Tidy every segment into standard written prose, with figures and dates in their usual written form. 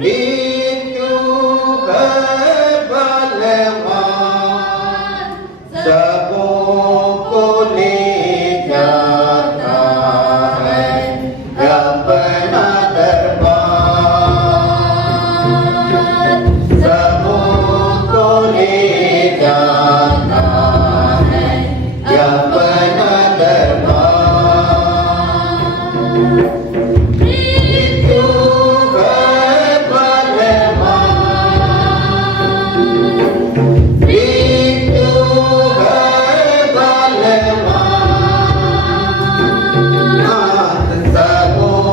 मृत्यु है बलवान, सबों को ले जाता है अपना दरबार, सबों को ले जाता है अपना दरबार। मृत्यु है बलवान, मृत्यु है बलवान, सबों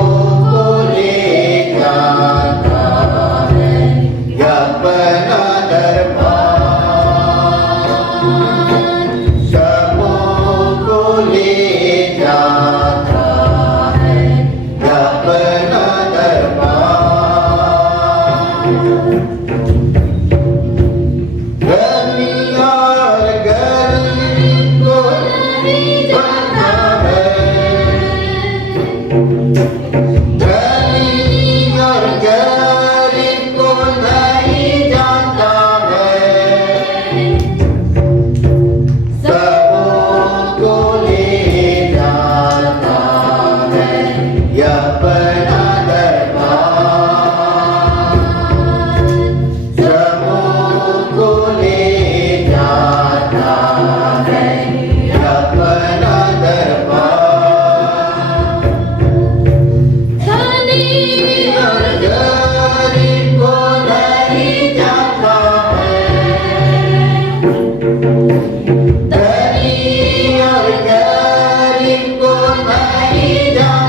को ले जाता है अपना दरबार, सबों को ले जाता है अपना दरबार। धनी और गरीब को नहीं जाता है, धनी और गरीब को नहीं जाता है, सबों को ले जाता है अपना दरबार, सबों को ले जाता है अपना दरबार। धनी और गरीब को नहीं जाता है, धनी और गरीब को नहीं जाता